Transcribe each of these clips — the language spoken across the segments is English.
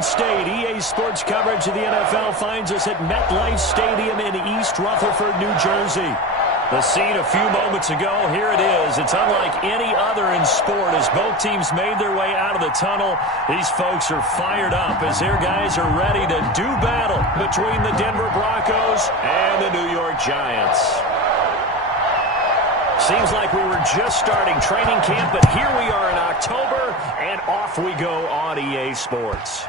Garden State. EA Sports coverage of the NFL finds us at MetLife Stadium in East Rutherford, New Jersey. The scene a few moments ago, here it is. It's unlike any other in sport as both teams made their way out of the tunnel. These folks are fired up as their guys are ready to do battle between the Denver Broncos and the New York Giants. Seems like we were just starting training camp, but here we are in October, and off we go on EA Sports.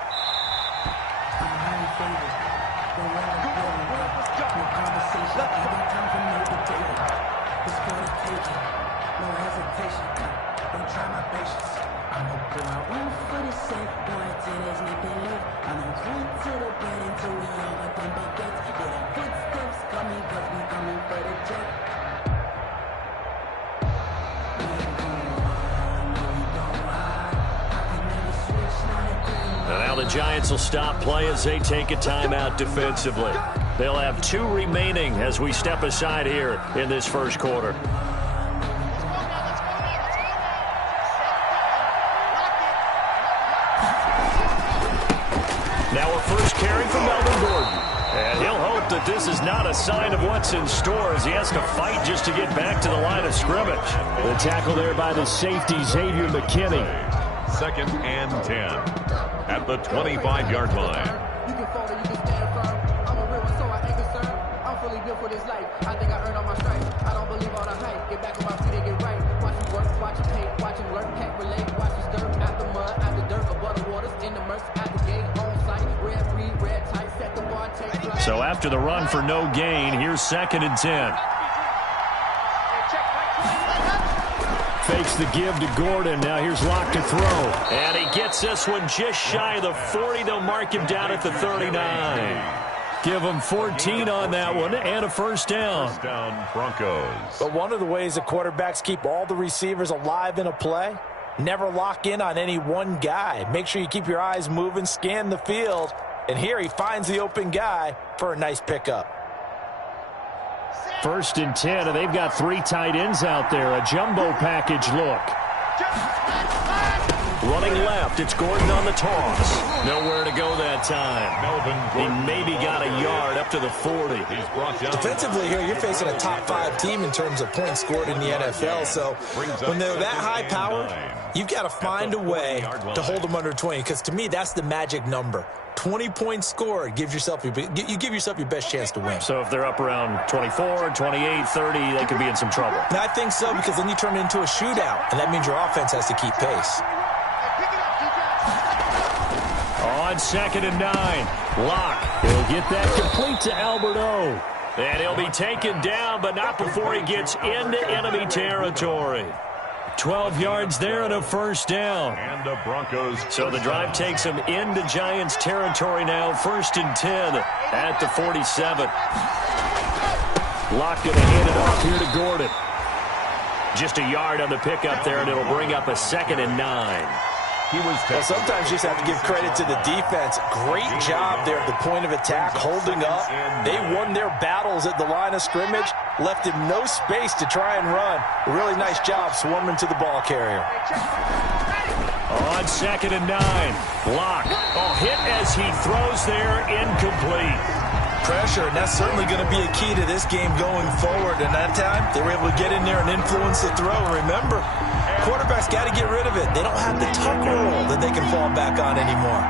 Now the Giants will stop play as they take a timeout defensively. They'll have 2 remaining as we step aside here in this first quarter. Now a first carry from Melvin Gordon. And he'll hope that this is not a sign of what's in store as he has to fight just to get back to the line of scrimmage. The tackle there by the safety, Xavier McKinney. 2nd and 10 at the 25-yard line. You can fall or you can stand firm. I'm a real one, so I ain't concerned. I'm fully built for this life. I think I earned all my stripes. I don't believe all the hype. Get back on my feet and get right. Watch him work, watch him hate, watch him lurk, can't relate. Watch him stir out the mud, out the dirt, above the waters, in the mercy, out the gate, on site. Red, free, red, tight, set the bar, take flight. So after the run for no gain, here's 2nd and 10. Fakes the give to Gordon. Now here's Locke to throw. And he gets this one just shy of the 40. They'll mark him down at the 39. Give him 14 on that one and a first down. First down, Broncos. But one of the ways the quarterbacks keep all the receivers alive in a play, never lock in on any one guy. Make sure you keep your eyes moving, scan the field. And here he finds the open guy for a nice pickup. 1st and 10, and they've got 3 tight ends out there. A jumbo package look. Running left, it's Gordon on the toss. Nowhere to go that time. He maybe got a yard up to the 40. He's brought down. Defensively here, you're facing a top 5 team in terms of points scored in the NFL. So when they're that high powered, you've got to find a way to hold them under 20. Because to me, that's the magic number. 20 points scored gives yourself you give yourself your best chance to win. So if they're up around 24, 28, 30, they could be in some trouble. And I think so, because then you turn it into a shootout, and that means your offense has to keep pace. On 2nd and 9, Locke will get that complete to Albert O. And he'll be taken down, but not before he gets into enemy territory. 12 yards there and a first down. And the Broncos. So the drive takes him into Giants territory now. 1st and 10 at the 47. Locke going to hand it off here to Gordon. Just a yard on the pickup there, and it'll bring up a 2nd and 9. Well, sometimes you just have to give credit to the defense. Great job there at the point of attack, holding up. They won their battles at the line of scrimmage, left him no space to try and run. A really nice job swarming to the ball carrier. On 2nd and 9, Locke. Hit as he throws there, incomplete. Pressure, and that's certainly going to be a key to this game going forward. And that time, they were able to get in there and influence the throw. Remember, quarterbacks got to get rid of it. They don't have the tuck roll that they can fall back on anymore.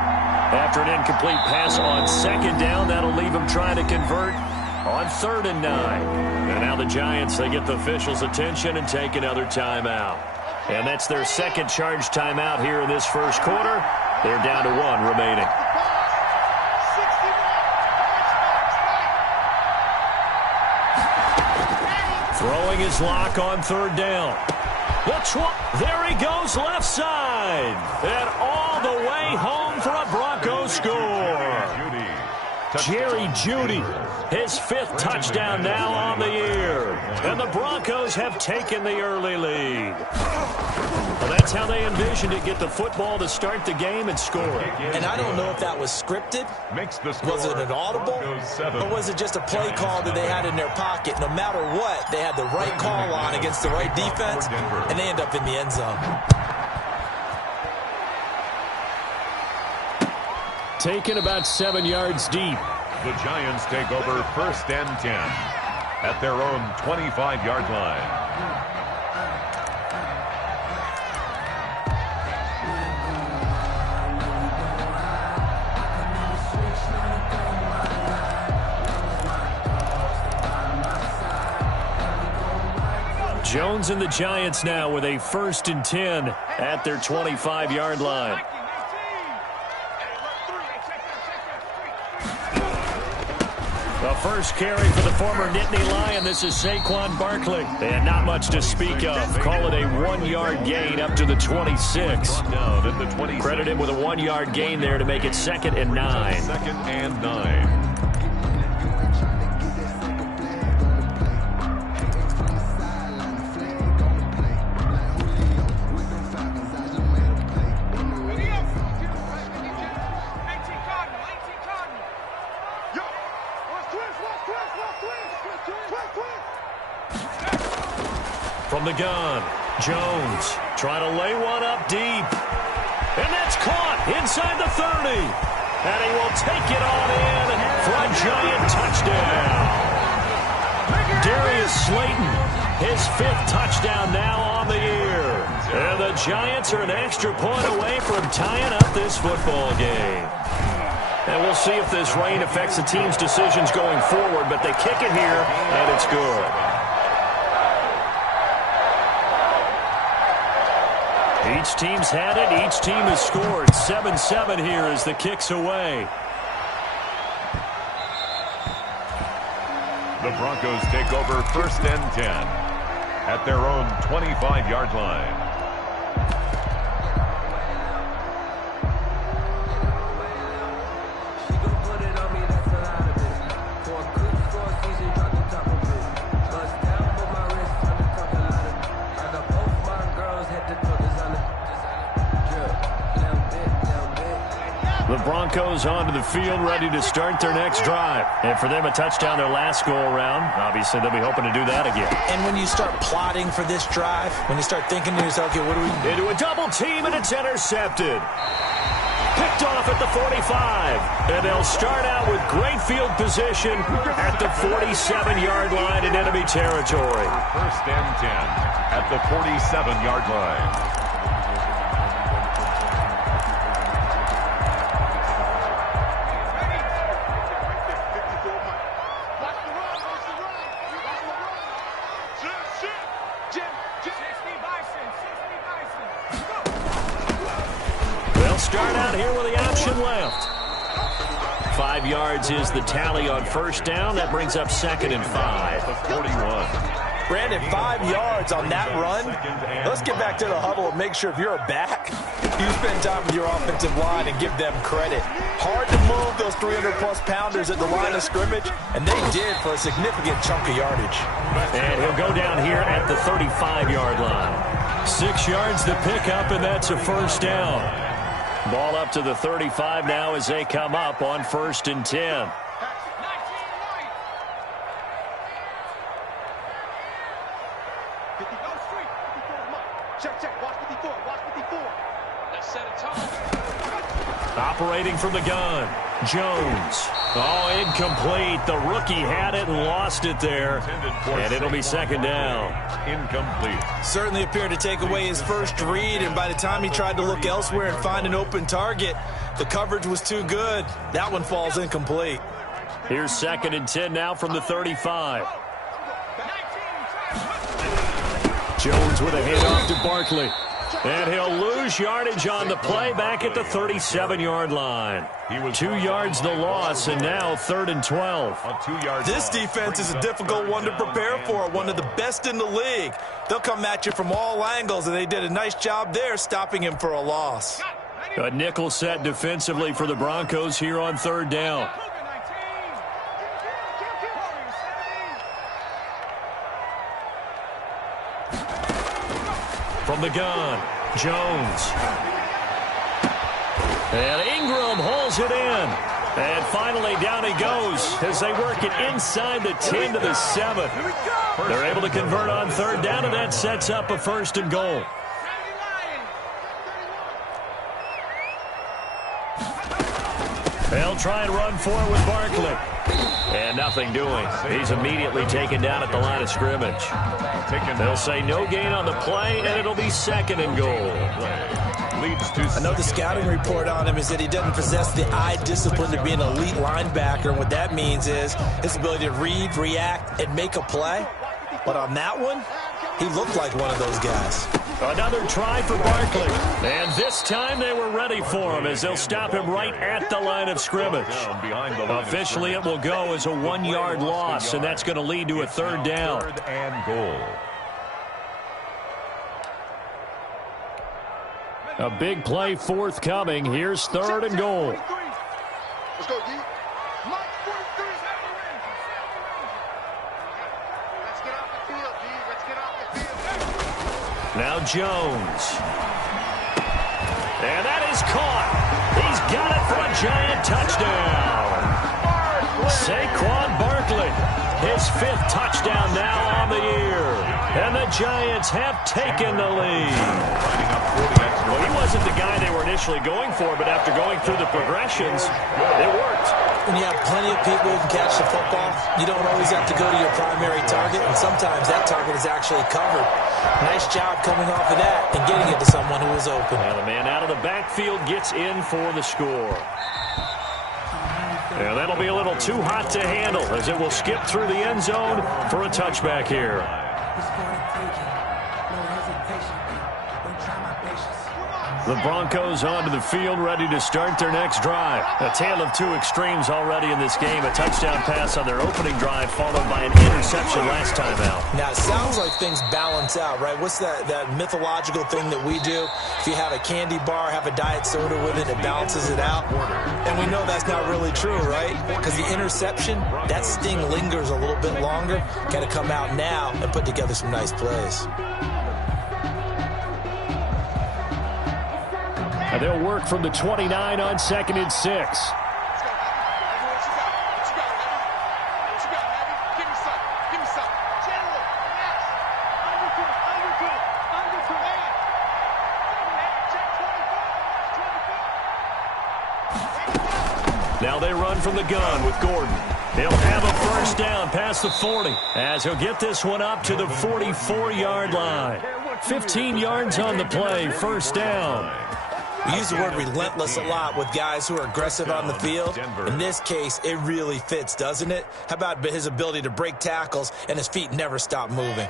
After an incomplete pass on 2nd down, that'll leave them trying to convert on 3rd and 9. And now the Giants, they get the officials' attention and take another timeout. And that's their 2nd charge timeout here in this first quarter. They're down to 1 remaining. Throwing his Locke on 3rd down. There he goes left side. And all the way home for a Broncos score. Jerry Jeudy, his 5th touchdown now on the year. And the Broncos have taken the early lead. Well, that's how they envisioned it, get the football to start the game and score. And I don't know if that was scripted, was it an audible, or was it just a play call that they had in their pocket. No matter what, they had the right call on against the right defense, and they end up in the end zone. taken about 7 yards deep. The Giants take over 1st and 10 at their own 25-yard line. Jones and the Giants now with a 1st and 10 at their 25-yard line. The first carry for the former Nittany Lion. This is Saquon Barkley. And not much to speak of. Call it a 1-yard gain up to the 26. Credit him with a 1-yard gain there to make it 2nd and 9. 2nd and 9. From the gun, Jones trying to lay one up deep. And that's caught inside the 30. And he will take it on in for a Giant touchdown. Darius Slayton, his 5th touchdown now on the year. And the Giants are an extra point away from tying up this football game. And we'll see if this rain affects the team's decisions going forward, but they kick it here, and it's good. Each team's had it. Each team has scored. 7-7 here as the kick's away. The Broncos take over 1st and 10 at their own 25-yard line. The Broncos onto the field, ready to start their next drive. And for them, a touchdown their last go-around. Obviously, they'll be hoping to do that again. And when you start plotting for this drive, when you start thinking to yourself, okay, what do we do? Into a double team, and it's intercepted. Picked off at the 45. And they'll start out with great field position at the 47-yard line in enemy territory. 1st and 10 at the 47-yard line. Start out here with the option left. 5 yards is the tally on 1st down. That brings up 2nd and 5. 41. Brandon, 5 yards on that run. Let's get back to the huddle and make sure if you're a back, you spend time with your offensive line and give them credit. Hard to move those 300-plus pounders at the line of scrimmage, and they did for a significant chunk of yardage. And he'll go down here at the 35-yard line. 6 yards to pick up, and that's a 1st down. Ball up to the 35 now as they come up on 1st and 10. Operating from the gun, Jones. Oh, incomplete. The rookie had it and lost it there. And it'll be 2nd down. Incomplete. Certainly appeared to take away his first read, and by the time he tried to look elsewhere and find an open target, the coverage was too good. That one falls incomplete. Here's 2nd and 10 now from the 35. Jones with a handoff to Barkley. And he'll lose yardage on the play back at the 37-yard line. 2 yards the loss, and now 3rd and 12. This defense is a difficult one to prepare for, one of the best in the league. They'll come at you from all angles, and they did a nice job there stopping him for a loss. A nickel set defensively for the Broncos here on 3rd down. From the gun, Jones. And Ingram hauls it in. And finally down he goes as they work it inside the 10 to the 7. They're able to convert on 3rd down, and that sets up a 1st and goal. They'll try and run for it with Barkley. And nothing doing. He's immediately taken down at the line of scrimmage. They'll say no gain on the play, and it'll be 2nd and goal. Another scouting report on him is that he doesn't possess the eye discipline to be an elite linebacker. And what that means is his ability to read, react, and make a play. But on that one, he looked like one of those guys. Another try for Barkley. And this time they were ready for him as they'll stop him right at the line of scrimmage. Officially, it will go as a 1-yard loss, and that's going to lead to a 3rd down. 3rd and goal. A big play forthcoming. Here's 3rd and goal. Let's go, D. Let's get off the field, D. Let's get off the field. Now Jones. And that is caught. He's got it for a giant touchdown. Saquon Barkley, his 5th touchdown now on the year. And the Giants have taken the lead. Well, he wasn't the guy they were initially going for, but after going through the progressions, it worked. When you have plenty of people who can catch the football, you don't always have to go to your primary target, and sometimes that target is actually covered. Nice job coming off of that and getting it to someone who was open. And the man out of the backfield gets in for the score. And that'll be a little too hot to handle as it will skip through the end zone for a touchback here. The Broncos onto the field, ready to start their next drive. A tale of 2 extremes already in this game. A touchdown pass on their opening drive, followed by an interception last time out. Now, it sounds like things balance out, right? What's that mythological thing that we do? If you have a candy bar, have a diet soda with it, it balances it out. And we know that's not really true, right? Because the interception, that sting lingers a little bit longer. Got to come out now and put together some nice plays. And they'll work from the 29 on 2nd and 6. Now they run from the gun with Gordon. He'll have a 1st down past the 40 as he'll get this one up to the 44-yard line. 15 yards on the play, 1st down. We use the word relentless a lot with guys who are aggressive on the field. In this case, it really fits, doesn't it? How about his ability to break tackles and his feet never stop moving?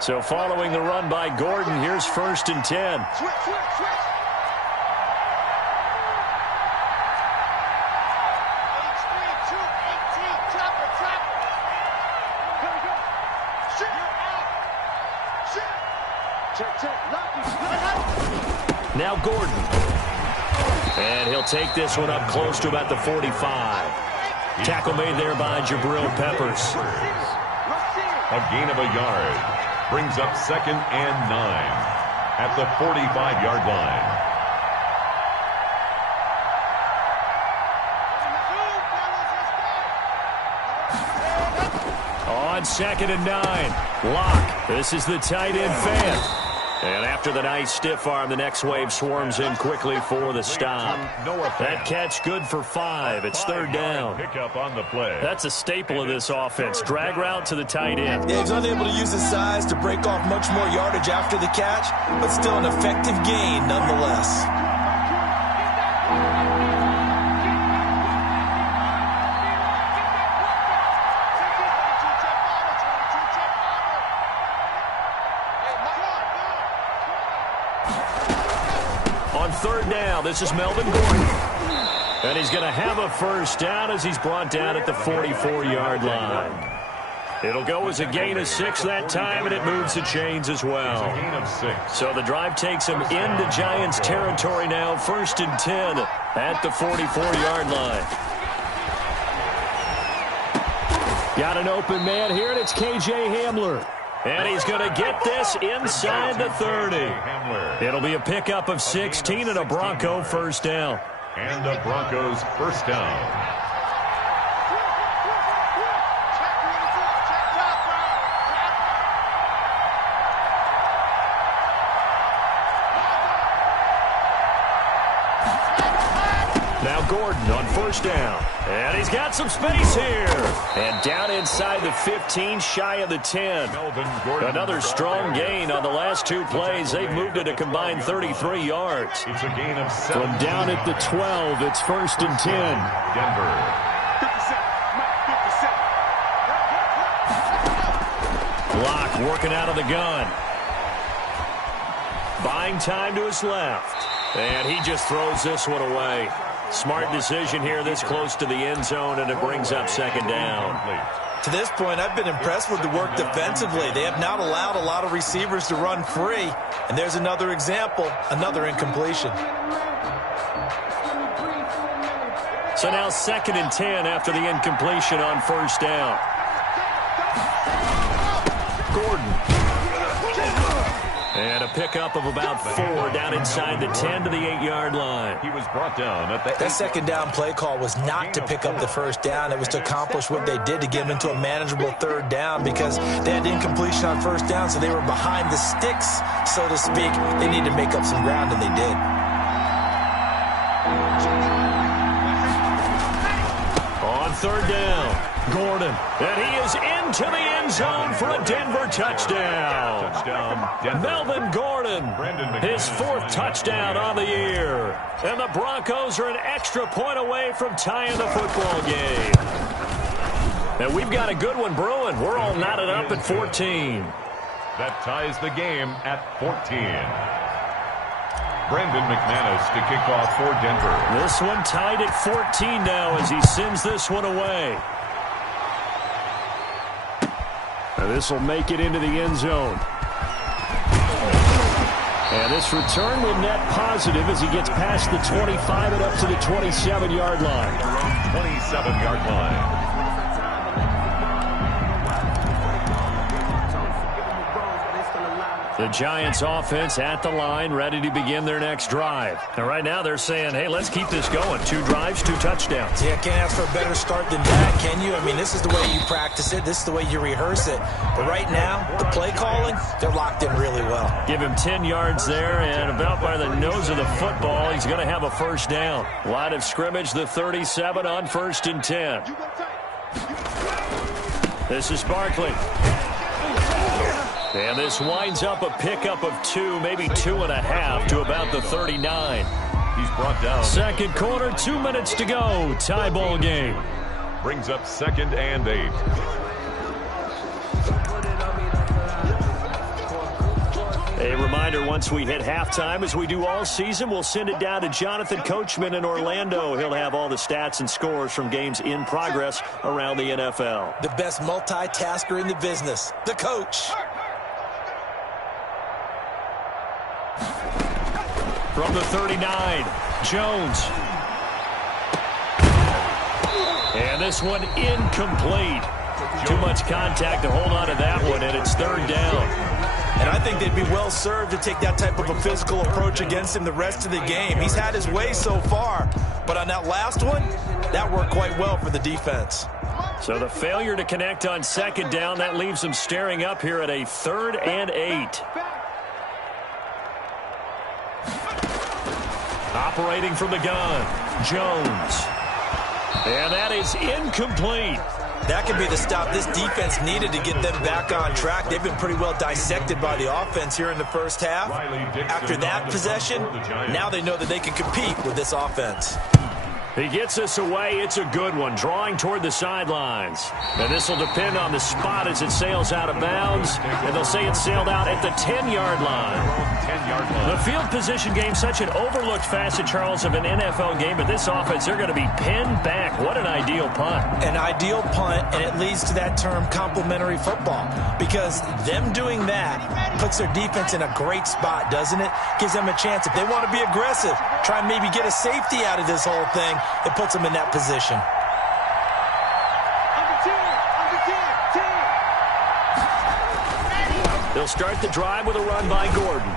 So following the run by Gordon, here's 1st and 10. Now Gordon. And he'll take this one up close to about the 45. Tackle made there by Jabril Peppers. A gain of a yard. Brings up 2nd and 9 at the 45-yard line. On 2nd and 9. Lock. This is the tight end fan. And after the nice stiff arm, the next wave swarms in quickly for the stop. That catch good for 5. It's 3rd down. Pick up on the play. That's a staple of this offense. Drag route to the tight end. Yeah, he's unable to use his size to break off much more yardage after the catch, but still an effective gain nonetheless. On 3rd down, this is Melvin Gordon. And he's going to have a 1st down as he's brought down at the 44-yard line. It'll go as a gain of 6 that time, and it moves the chains as well. It's a gain of 6. So the drive takes him into Giants territory now, 1st and 10 at the 44-yard line. Got an open man here, and it's K.J. Hamler. And he's going to get this inside the 30. It'll be a pickup of 16 and a Bronco 1st down. And the Broncos 1st down. Now Gordon. Gordon on first down. And he's got some space here. And down inside the 15, shy of the 10. Another strong gain on the last two plays. They've moved it a combined 33 yards. It's a gain of 7. From down at the 12, it's 1st and 10. Denver. Block working out of the gun. Buying time to his left. And he just throws this one away. Smart decision here this close to the end zone, and it brings up 2nd down. To this point, I've been impressed with the work defensively. They have not allowed a lot of receivers to run free. And there's another example, another incompletion. So now 2nd and 10 after the incompletion on 1st down. Gordon. And a pickup of about 4 down inside the 10 to the 8-yard line. He was brought down at the That 2nd down play call was not to pick up the 1st down. It was to accomplish what they did to get them into a manageable 3rd down because they had incompletion on 1st down, so they were behind the sticks, so to speak. They needed to make up some ground, and they did. On 3rd down, Gordon. And he is into the end zone for a Denver touchdown. Melvin Gordon, his 4th touchdown on the year. And the Broncos are an extra point away from tying the football game. And we've got a good one brewing. We're all knotted up at 14. That ties the game at 14. Brandon McManus to kick off for Denver. This one tied at 14 now as he sends this one away. And this will make it into the end zone. And this return will net positive as he gets past the 25 and up to the 27-yard line. 27-yard line. The Giants offense at the line, ready to begin their next drive. And right now they're saying, hey, let's keep this going. 2 drives, 2 touchdowns. Yeah, can't ask for a better start than that, can you? I mean, this is the way you practice it. This is the way you rehearse it. But right now, the play calling, they're locked in really well. Give him 10 yards there, and about by the nose of the football, he's going to have a 1st down. Line of scrimmage, the 37 on 1st and 10. This is Barkley. And this winds up a pickup of 2, maybe 2.5 to about the 39. He's brought down. 2nd quarter, 2 minutes to go. Tie ball game. Brings up 2nd and 8. A reminder, once we hit halftime, as we do all season, we'll send it down to Jonathan Coachman in Orlando. He'll have all the stats and scores from games in progress around the NFL. The best multitasker in the business, the coach. From the 39, Jones. And this one incomplete. Too much contact to hold on to that one, and it's 3rd down. And I think they'd be well served to take that type of a physical approach against him the rest of the game. He's had his way so far, but on that last one, that worked quite well for the defense. So the failure to connect on 2nd down, that leaves them staring up here at a 3rd and 8. Operating from the gun, Jones. And that is incomplete. That could be the stop this defense needed to get them back on track. They've been pretty well dissected by the offense here in the 1st half. After that possession, now they know that they can compete with this offense. He gets this away. It's a good one, drawing toward the sidelines. And this will depend on the spot as it sails out of bounds. And they'll say it sailed out at the 10-yard line. The field position game, such an overlooked facet, Charles, of an NFL game. But this offense, they're going to be pinned back. What an ideal punt. An ideal punt, and it leads to that term complementary football. Because them doing that puts their defense in a great spot, doesn't it? Gives them a chance. If they want to be aggressive, try and maybe get a safety out of this whole thing. It puts them in that position. They'll start the drive with a run by Gordon.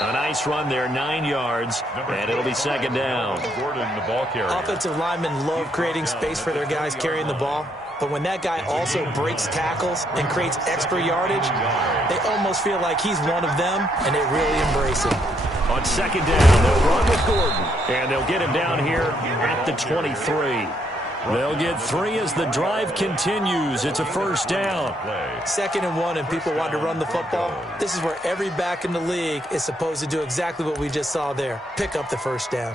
A nice run there, 9 yards, and it'll be 2nd down. Gordon, the ball carrier. Offensive linemen love creating space for their guys carrying the ball. But when that guy also breaks tackles and creates extra yardage, they almost feel like he's one of them, and they really embrace it. On On second down, they'll run with Gordon. And they'll get him down here at the 23. They'll get 3 as the drive continues. It's a first down. 2nd and 1, and people want to run the football. This is where every back in the league is supposed to do exactly what we just saw there. Pick up the first down.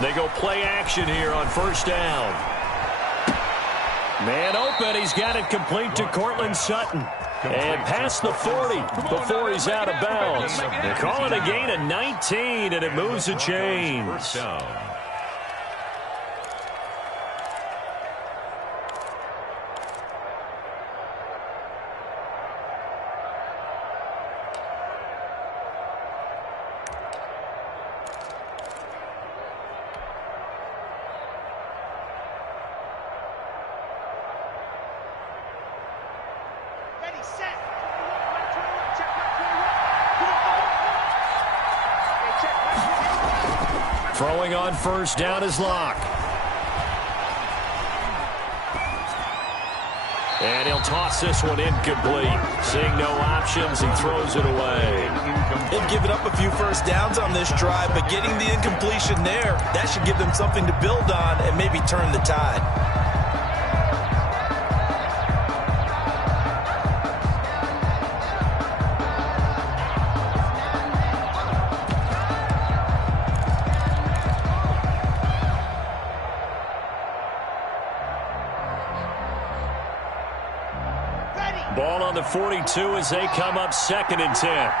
They go play action here on first down. Man open. He's got it complete to Cortland Sutton. And past the 40 before he's out of bounds. They call it a gain of 19, and it moves the chains. First down. Throwing on first down is Locke. And he'll toss this one incomplete. Seeing no options, he throws it away. They've given up a few first downs on this drive, but getting the incompletion there, that should give them something to build on and maybe turn the tide. Ball on the 42 as they come up 2nd and 10.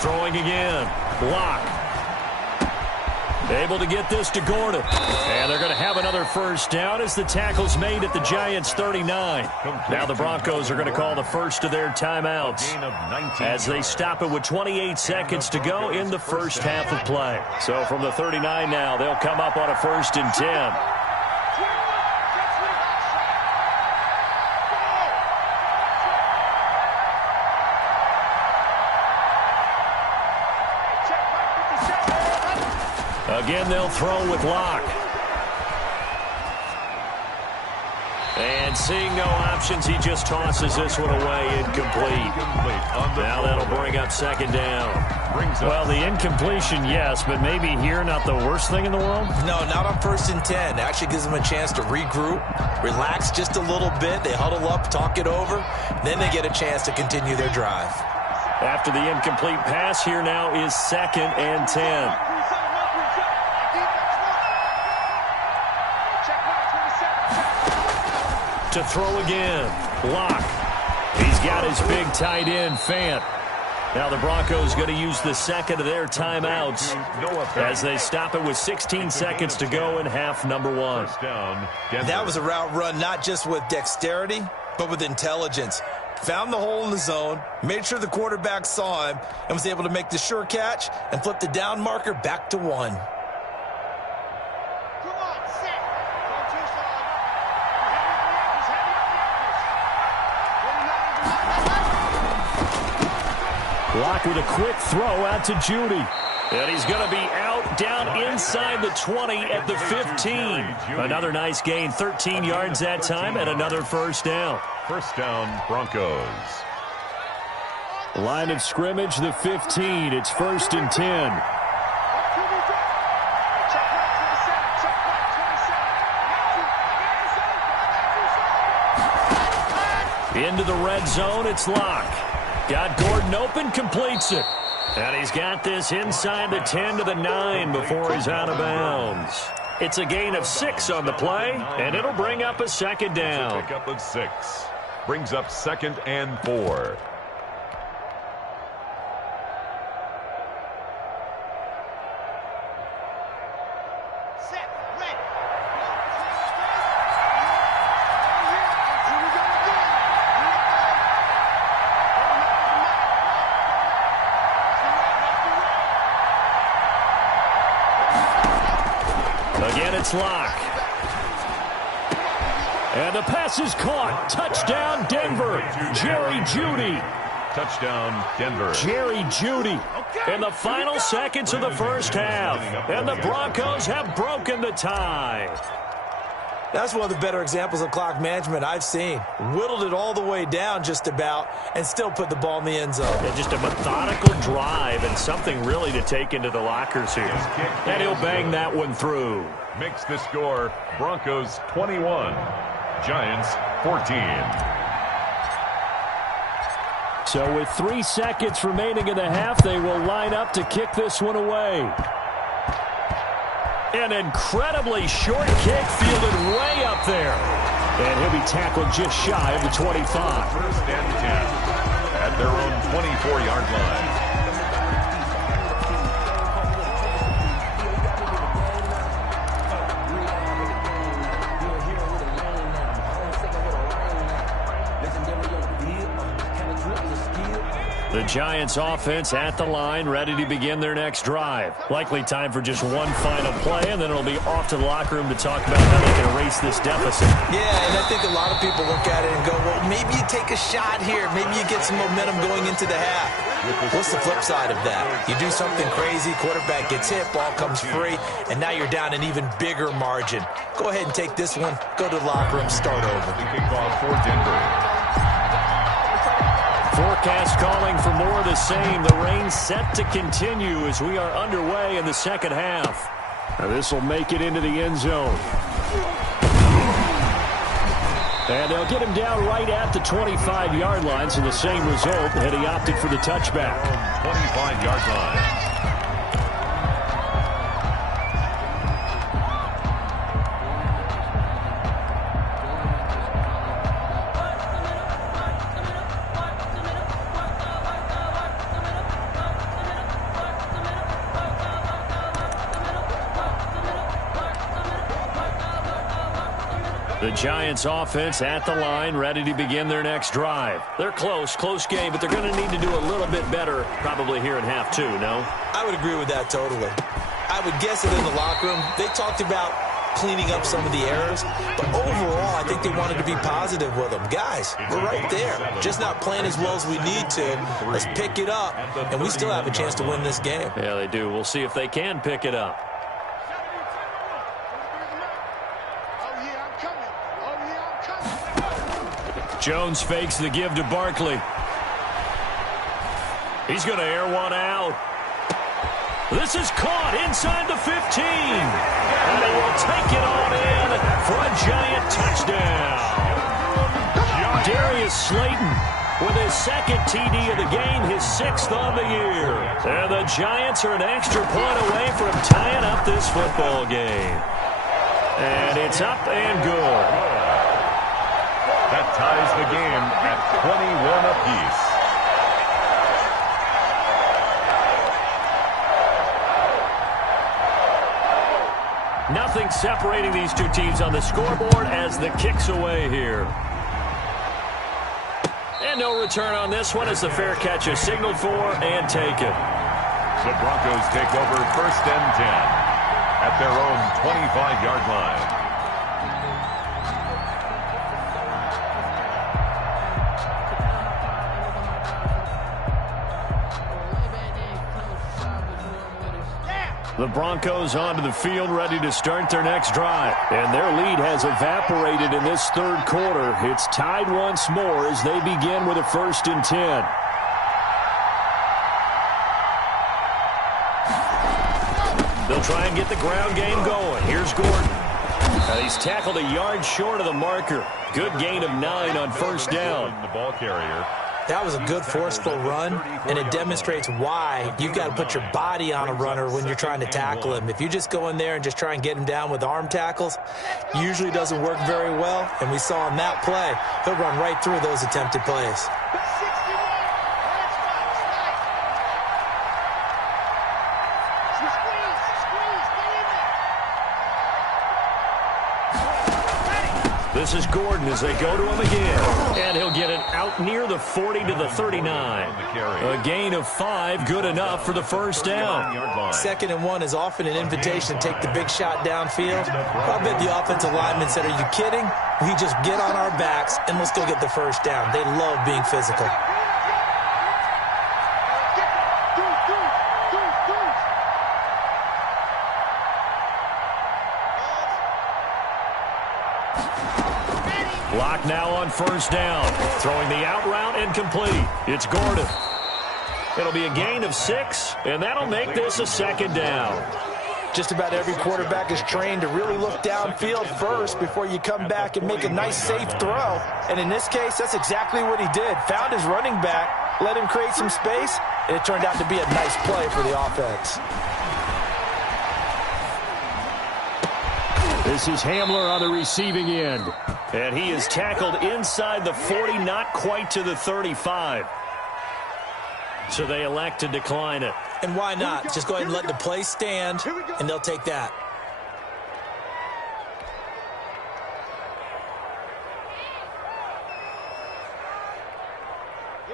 Throwing again. Locke. Able to get this to Gordon. And they're going to have another first down as the tackle's made at the Giants' 39. Now the Broncos are going to call the first of their timeouts as they stop it with 28 seconds to go in the first half of play. So from the 39 now, they'll come up on a 1st and 10. Again, they'll throw with Locke. And seeing no options, he just tosses this one away incomplete. Now that'll bring up 2nd down. Well, the incompletion, yes, but maybe here not the worst thing in the world? No, not on 1st and 10. It actually gives them a chance to regroup, relax just a little bit. They huddle up, talk it over. Then they get a chance to continue their drive. After the incomplete pass, here now is 2nd and 10. To throw again. Locke. He's got his big tight end, Fant. Now the Broncos going to use the 2nd of their timeouts as they stop it with 16 seconds to go in half number 1. That was a route run not just with dexterity, but with intelligence. Found the hole in the zone, made sure the quarterback saw him, and was able to make the sure catch and flip the down marker back to 1. Locke with a quick throw out to Judy. And he's going to be out down inside the 20 at the 15. Another nice gain, 13 yards that time, and another first down. First down, Broncos. Line of scrimmage, the 15. It's 1st and 10. Into the red zone, it's Locke. Got Gordon open, completes it. And he's got this inside the 10 to the 9 before he's out of bounds. It's a gain of 6 on the play, and it'll bring up a 2nd down. Pick up of 6. Brings up 2nd and 4. its lock. And the pass is caught. Touchdown, Denver. Jerry Jeudy. Touchdown, Denver. Jerry Jeudy in the final seconds of the first half. And the Broncos have broken the tie. That's one of the better examples of clock management I've seen. Whittled it all the way down just about and still put the ball in the end zone. Yeah, just a methodical drive and something really to take into the lockers here. And he'll bang that one through. Makes the score Broncos 21, Giants 14. So with 3 seconds remaining in the half, they will line up to kick this one away. An incredibly short kick fielded way up there. And he'll be tackled just shy of the 25. First and 10 at their own 24-yard line. The Giants offense at the line, ready to begin their next drive. Likely time for just one final play, and then it'll be off to the locker room to talk about how they can erase this deficit. Yeah, and I think a lot of people look at it and go, well, maybe you take a shot here. Maybe you get some momentum going into the half. What's the flip side of that? You do something crazy, quarterback gets hit, ball comes free, and now you're down an even bigger margin. Go ahead and take this one, go to the locker room, start over. The kickoff for Denver. Forecast calling for more of the same. The rain set to continue as we are underway in the second half. Now this will make it into the end zone. And they'll get him down right at the 25-yard line, so the same result had he opted for the touchback. 25-yard line. The Giants offense at the line, ready to begin their next drive. They're close game, but they're going to need to do a little bit better probably here in half two, no? I would agree with that totally. I would guess that in the locker room, they talked about cleaning up some of the errors, but overall, I think they wanted to be positive with them. Guys, we're right there. Just not playing as well as we need to. Let's pick it up, and we still have a chance to win this game. Yeah, they do. We'll see if they can pick it up. Jones fakes the give to Barkley. He's going to air one out. This is caught inside the 15. And they will take it on in for a Giant touchdown. Darius Slayton with his second TD of the game, his 6th on the year. And the Giants are an extra point away from tying up this football game. And it's up and good. That ties the game at 21 apiece. Nothing separating these two teams on the scoreboard as the kick's away here. And no return on this one as the fair catch is signaled for and taken. The Broncos take over first and 10 at their own 25-yard line. The Broncos onto the field, ready to start their next drive. And their lead has evaporated in this third quarter. It's tied once more as they begin with a 1st and 10. They'll try and get the ground game going. Here's Gordon. He's tackled a yard short of the marker. Good gain of 9 on first down. The ball carrier. That was a good forceful run, and it demonstrates why you've got to put your body on a runner when you're trying to tackle him. If you just go in there and just try and get him down with arm tackles, usually doesn't work very well, and we saw in that play, he'll run right through those attempted plays. This is Gordon as they go to him again. And he'll get it out near the 40 to the 39. A gain of 5, good enough for the first down. 2nd and 1 is often an invitation to take the big shot downfield. I bet the offensive lineman said, are you kidding? We just get on our backs and let's go get the first down. They love being physical. Lock now on first down. Throwing the out route incomplete. It's Gordon. It'll be a gain of 6, and that'll make this a 2nd down. Just about every quarterback is trained to really look downfield first before you come back and make a nice, safe throw. And in this case, that's exactly what he did. Found his running back, let him create some space, and it turned out to be a nice play for the offense. This is Hamler on the receiving end. And he is tackled inside the 40, not quite to the 35. So they elect to decline it. And why not? Just go ahead and let the play stand, and they'll take that.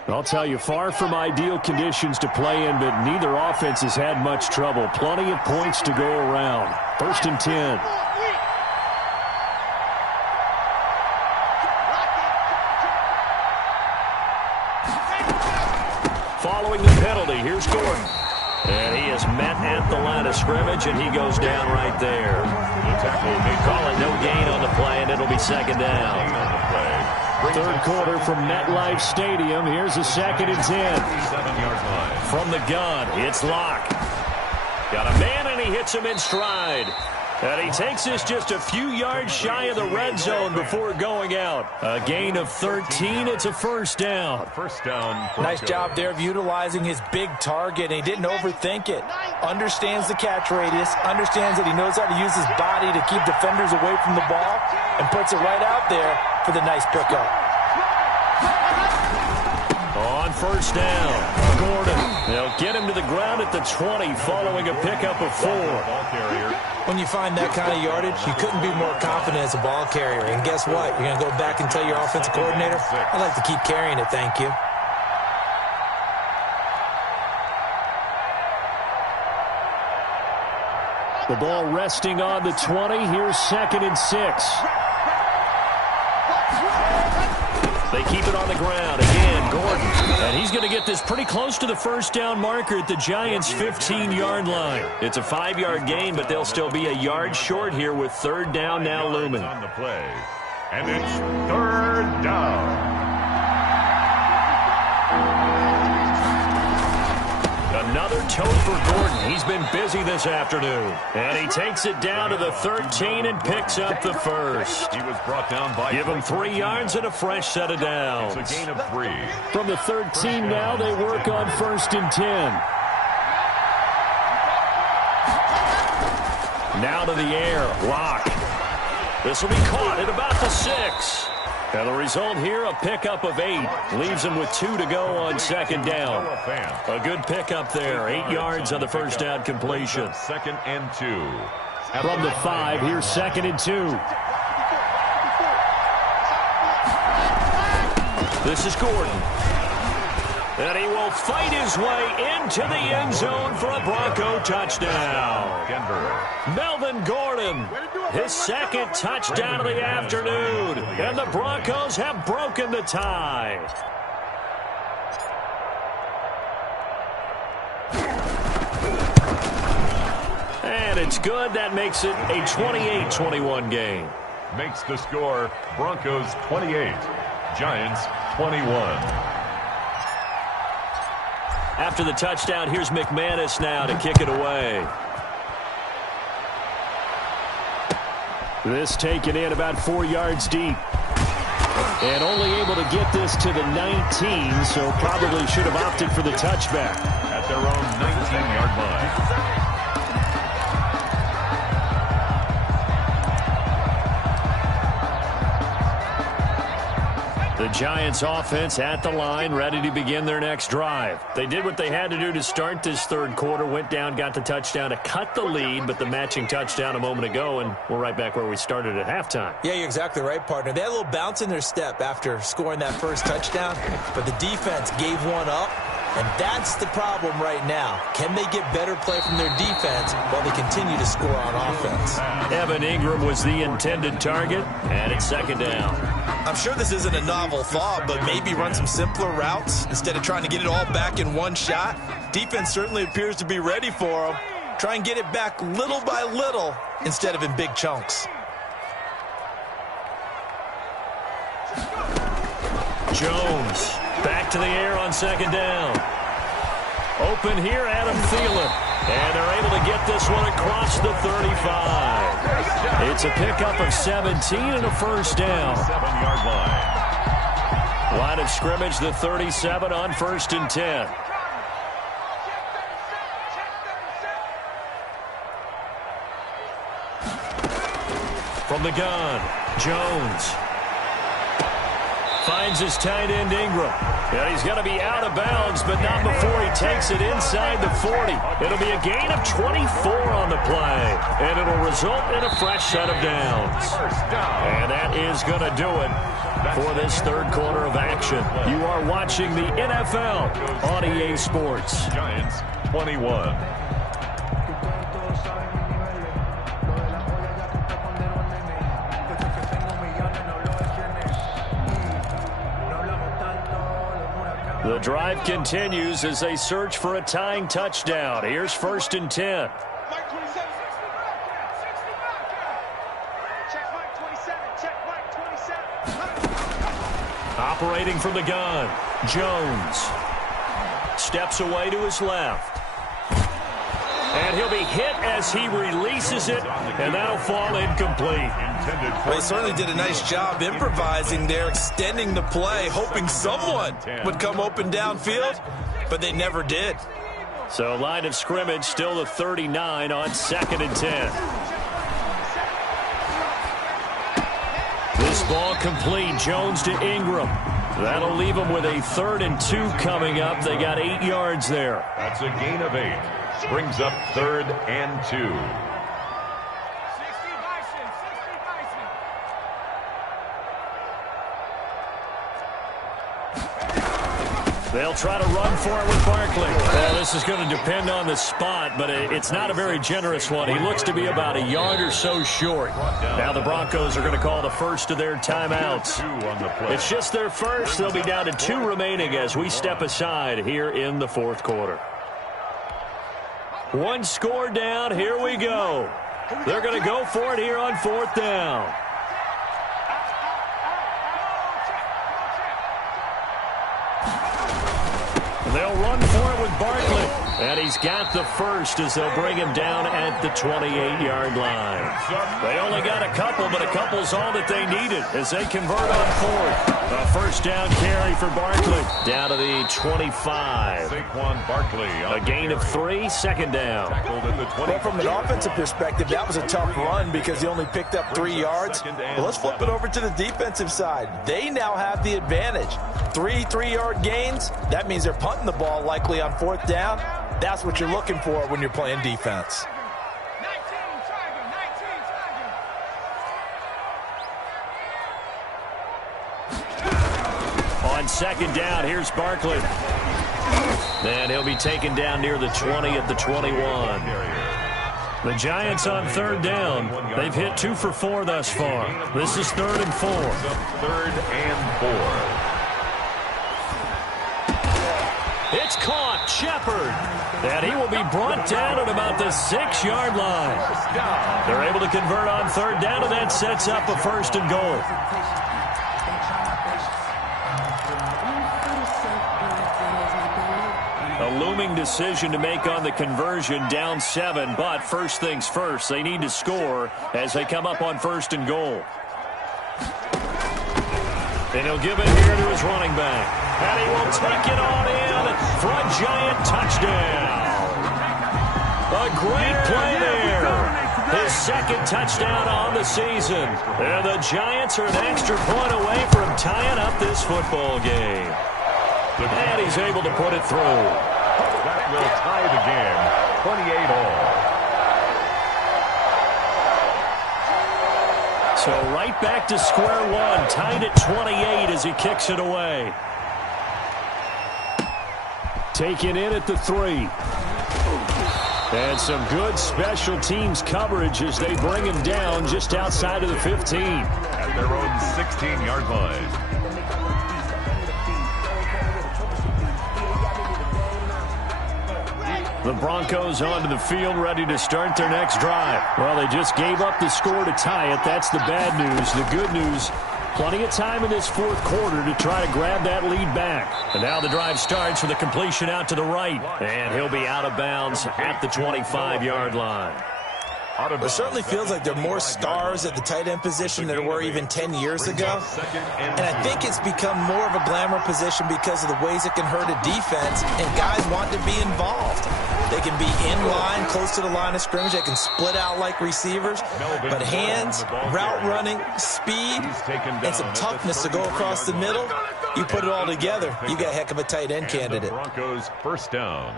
I'll tell you, far from ideal conditions to play in, but neither offense has had much trouble. Plenty of points to go around. 1st and 10. Following the penalty, here's Gordon. And he is met at the line of scrimmage, and he goes down right there. They call it no gain on the play, and it'll be 2nd down. 3rd quarter from MetLife Stadium. Here's a 2nd and 10. 7-yard line. From the gun, it's Locke. Got a man, and he hits him in stride. And he takes this just a few yards shy of the red zone before going out. A gain of 13. It's a 1st down. First down. Nice job there of utilizing his big target. And he didn't overthink it. Understands the catch radius. Understands that he knows how to use his body to keep defenders away from the ball. And puts it right out there for the nice pickup. On 1st down, Gordon. They'll get him to the ground at the 20 following a pickup of 4. When you find that kind of yardage, you couldn't be more confident as a ball carrier. And guess what? You're going to go back and tell your offensive coordinator, I'd like to keep carrying it, thank you. The ball resting on the 20. Here's 2nd and 6. They keep it on the ground. Again, Gordon. And he's going to get this pretty close to the first down marker at the Giants' 15-yard line. It's a 5-yard gain, but they'll still be a yard short here with 3rd down now looming. On the play. And it's 3rd down. Another tote for Gordon. He's been busy this afternoon. And he takes it down to the 13 and picks up the 1st. He was brought down by... Give him 3 yards and a fresh set of downs. It's a gain of 3. From the 13 now, they work on 1st and 10. Now to the air. Lock. This will be caught at about the 6. And the result here, a pickup of 8. Leaves him with 2 to go on 2nd down. A good pickup there. 8 yards on the first down completion. 2nd and 2. From the 5, here's 2nd and 2. This is Gordon. And he will fight his way into the end zone for a Bronco touchdown. Melvin Gordon, his 2nd touchdown of the afternoon. And the Broncos have broken the tie. And it's good. That makes it a 28-21 game. Makes the score Broncos 28, Giants 21. After the touchdown, here's McManus now to kick it away. This taken in about 4 yards deep. And only able to get this to the 19, so probably should have opted for the touchback. At their own 19-yard line. The Giants offense at the line, ready to begin their next drive. They did what they had to do to start this third quarter, went down, got the touchdown to cut the lead, but the matching touchdown a moment ago, and we're right back where we started at halftime. Yeah, you're exactly right, partner. They had a little bounce in their step after scoring that first touchdown, but the defense gave one up, and that's the problem right now. Can they get better play from their defense while they continue to score on offense? Evan Ingram was the intended target, and it's second down. I'm sure this isn't a novel thought, but maybe run some simpler routes instead of trying to get it all back in one shot. Defense certainly appears to be ready for them. Try and get it back little by little instead of in big chunks. Jones back to the air on second down. Open here, Adam Thielen. And they're able to get this one across the 35. It's a pickup of 17 and a first down. 7-yard line. Line of scrimmage, the 37 on 1st and 10. From the gun, Jones finds his tight end Ingram. And he's going to be out of bounds, but not before he takes it inside the 40. It'll be a gain of 24 on the play, and it'll result in a fresh set of downs. And that is going to do it for this third quarter of action. You are watching the NFL on EA Sports. Giants 21. The drive continues as they search for a tying touchdown. Here's 1st and 10. Operating from the gun, Jones steps away to his left. And he'll be hit as he releases it, and that'll fall incomplete. Well, he certainly did a nice job improvising there, extending the play, hoping someone would come open downfield, but they never did. So line of scrimmage still the 39 on 2nd and 10. This ball complete. Jones to Ingram. That'll leave them with a 3rd and 2 coming up. They got 8 yards there. That's a gain of 8. Brings up 3rd and 2. They'll try to run for it with Barkley. Well, this is going to depend on the spot, but it's not a very generous one. He looks to be about a yard or so short. Now the Broncos are going to call the first of their timeouts. It's just their first. They'll be down to 2 remaining as we step aside here in the 4th quarter. 1 score down. Here we go. They're going to go for it here on 4th down. They'll run for it with Barkley. And he's got the first as they'll bring him down at the 28-yard line. They only got a couple, but a couple's all that they needed as they convert on 4th. A first down carry for Barkley. Down to the 25. Saquon Barkley. A gain of 3, 2nd down. Well, from an offensive perspective, that was a tough run because he only picked up 3 yards. Well, let's flip it over to the defensive side. They now have the advantage. 3 3-yard gains. That means they're punting the ball likely on 4th down. That's what you're looking for when you're playing defense. On 2nd down, here's Barkley. And he'll be taken down near the 20 at the 21. The Giants on 3rd down. They've hit 2 for 4 thus far. This is 3rd and 4. 3rd and 4. It's caught. Shepard. And he will be brought down at about the 6-yard line. They're able to convert on 3rd down, and that sets up a 1st and goal. A looming decision to make on the conversion, down 7, but first things first, they need to score as they come up on 1st and goal. And he'll give it here to his running back. And he will take it on in for a Giant touchdown. A great play there. His second touchdown on the season. And the Giants are an extra point away from tying up this football game. And he's able to put it through. That will tie the game, 28 all. So right back to square one, tied at 28 as he kicks it away. Taken in at the 3. And some good special teams coverage as they bring him down just outside of the 15. At their own 16-yard line. The Broncos onto the field, ready to start their next drive. Well, they just gave up the score to tie it. That's the bad news. The good news, plenty of time in this fourth quarter to try to grab that lead back. And now the drive starts with a completion out to the right. And he'll be out of bounds at the 25-yard line. It certainly feels like there are more stars at the tight end position than there were even 10 years ago. And I think it's become more of a glamour position because of the ways it can hurt a defense, and guys want to be involved. They can be in line, close to the line of scrimmage. They can split out like receivers. But hands, route running, speed, and some toughness to go across the middle, you put it all together, you got a heck of a tight end candidate. Broncos first down.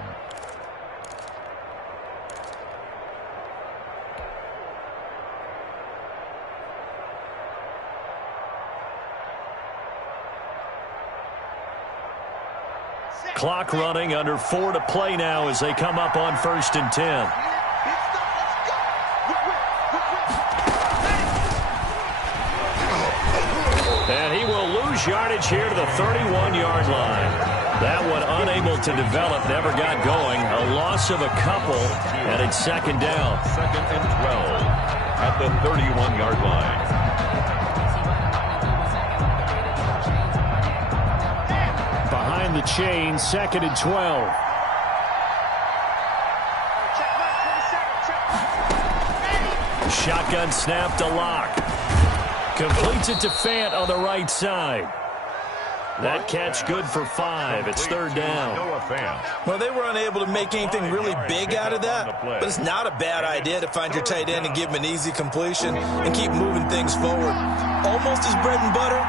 Clock running, under 4 to play now as they come up on 1st and 10. And he will lose yardage here to the 31-yard line. That one unable to develop, never got going. A loss of a couple, and it's 2nd down. 2nd and 12 at the 31-yard line. Behind the chain, 2nd and 12. Shotgun snap to Lock. Completes it to Fant on the right side. That catch good for 5. It's 3rd down. Well, they were unable to make anything really big out of that, but it's not a bad idea to find your tight end and give him an easy completion and keep moving things forward. Almost his bread and butter.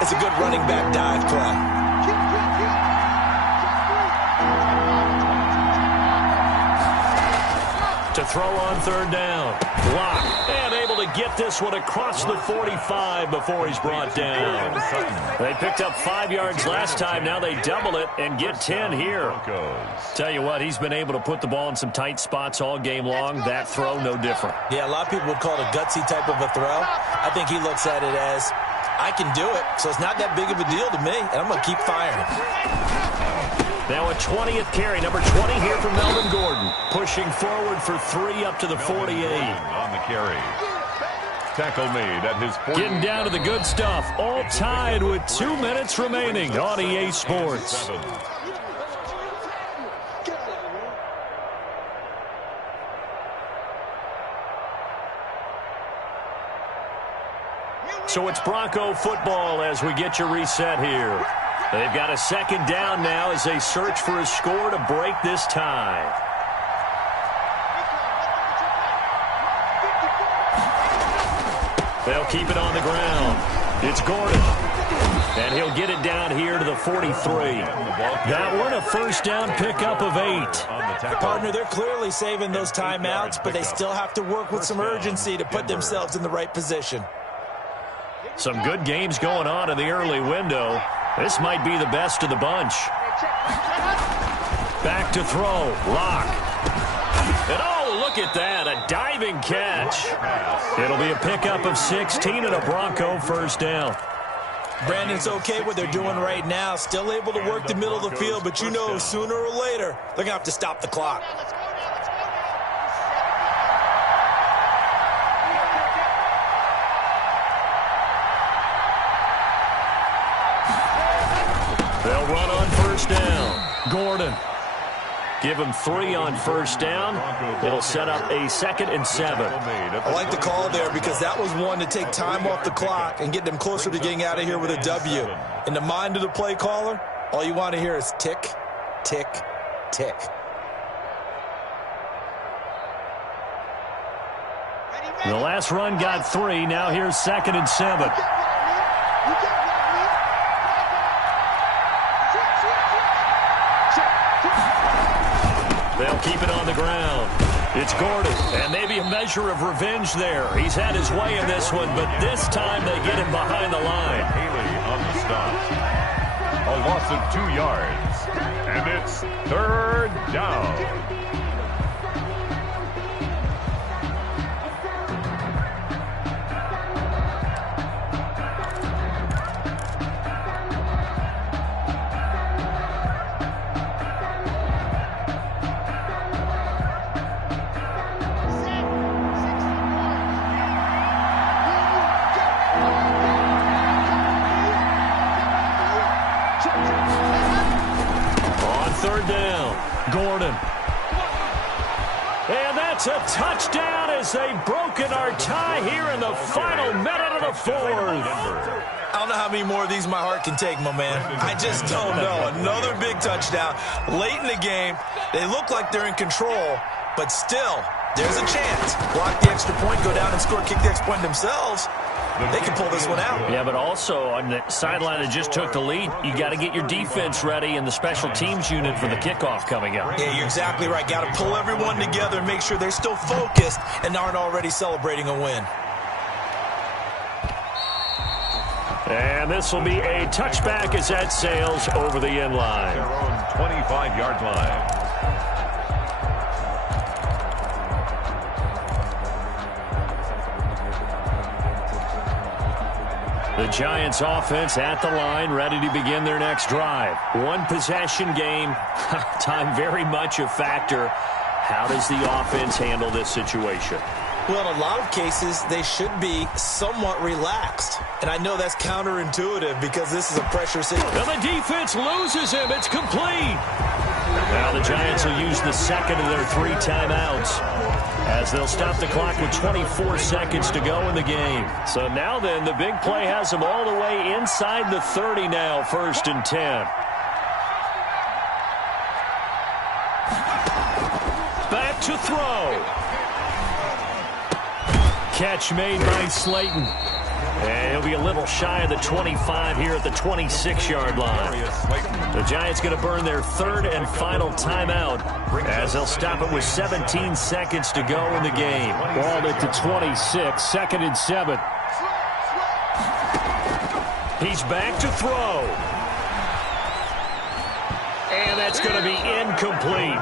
It's a good running back dive play. To throw on 3rd down. Lock. And able to get this one across the 45 before he's brought down. They picked up 5 yards last time. Now they double it and get 10 here. Tell you what, he's been able to put the ball in some tight spots all game long. That throw, no different. Yeah, a lot of people would call it a gutsy type of a throw. I think he looks at it as, I can do it, so it's not that big of a deal to me, and I'm going to keep firing. Now a 20th carry, number 20 here from Melvin Gordon. Pushing forward for 3 up to the 48. On the carry. Tackle made at his 40. Getting down to the good stuff. All tied with 2 minutes remaining on EA Sports. So it's Bronco football as we get you reset here. They've got a 2nd down now as they search for a score to break this tie. They'll keep it on the ground. It's Gordon. And he'll get it down here to the 43. That one a 1st down pickup of 8. Partner, they're clearly saving those timeouts, but they still have to work with some urgency to put themselves in the right position. Some good games going on in the early window. This might be the best of the bunch. Back to throw. Lock. And oh, look at that. A diving catch. It'll be a pickup of 16 and a Bronco 1st down. Brandon's okay what they're doing right now. Still able to work the middle of the field, but you know sooner or later they're going to have to stop the clock. They'll run on 1st down. Gordon. Give him 3 on 1st down. It'll set up a 2nd and 7. I like the call there because that was one to take time off the clock and get them closer to getting out of here with a W. In the mind of the play caller, all you want to hear is tick, tick, tick. The last run got 3. Now here's 2nd and 7. They'll keep it on the ground. It's Gordon, and maybe a measure of revenge there. He's had his way in this one, but this time they get him behind the line. Haley on the stop. A loss of 2 yards, and it's 3rd down. Gordon. And that's a touchdown as they've broken our tie here in the final minute of the 4th. I don't know how many more of these my heart can take, my man. I just don't know. Another big touchdown. Late in the game, they look like they're in control, but still, there's a chance. Block the extra point, go down and score, kick the extra point themselves. They can pull this one out. Yeah, but also on the sideline that just took the lead, you got to get your defense ready and the special teams unit for the kickoff coming up. Yeah, you're exactly right. Got to pull everyone together and make sure they're still focused and aren't already celebrating a win. And this will be a touchback as that sails over the end line. Their own 25-yard line. The Giants offense at the line, ready to begin their next drive. One possession game. Time very much a factor. How does the offense handle this situation? Well, in a lot of cases, they should be somewhat relaxed. And I know that's counterintuitive because this is a pressure situation. Now the defense loses him. It's complete. Now the Giants will use the second of their 3 timeouts as they'll stop the clock with 24 seconds to go in the game. So now then, the big play has them all the way inside the 30 now, 1st and 10. Back to throw. Catch made by Slayton. And he'll be a little shy of the 25 here at the 26-yard line. The Giants going to burn their 3rd and final timeout as they'll stop it with 17 seconds to go in the game. Ball at the 26, 2nd and 7. He's back to throw. And that's going to be incomplete.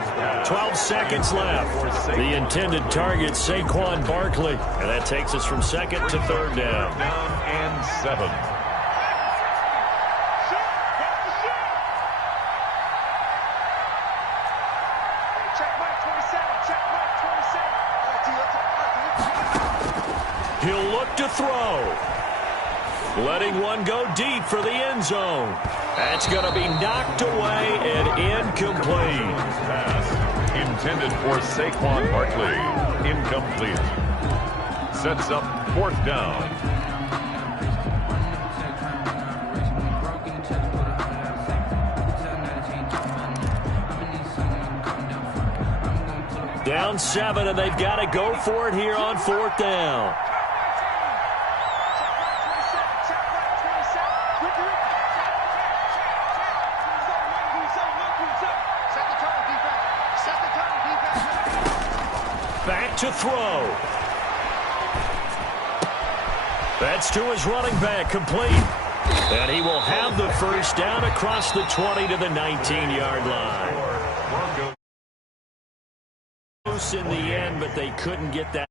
12 seconds left. The intended target, Saquon Barkley. And that takes us from 2nd to 3rd down. Down and 7. He'll look to throw. Letting one go deep for the end zone. That's going to be knocked away and incomplete. Pass intended for Saquon Barkley. Incomplete. Sets up 4th down. Down 7, and they've got to go for it here on 4th down. Back to throw. That's to his running back, complete. And he will have the 1st down across the 20 to the 19-yard line. Close in the end, but they couldn't get that.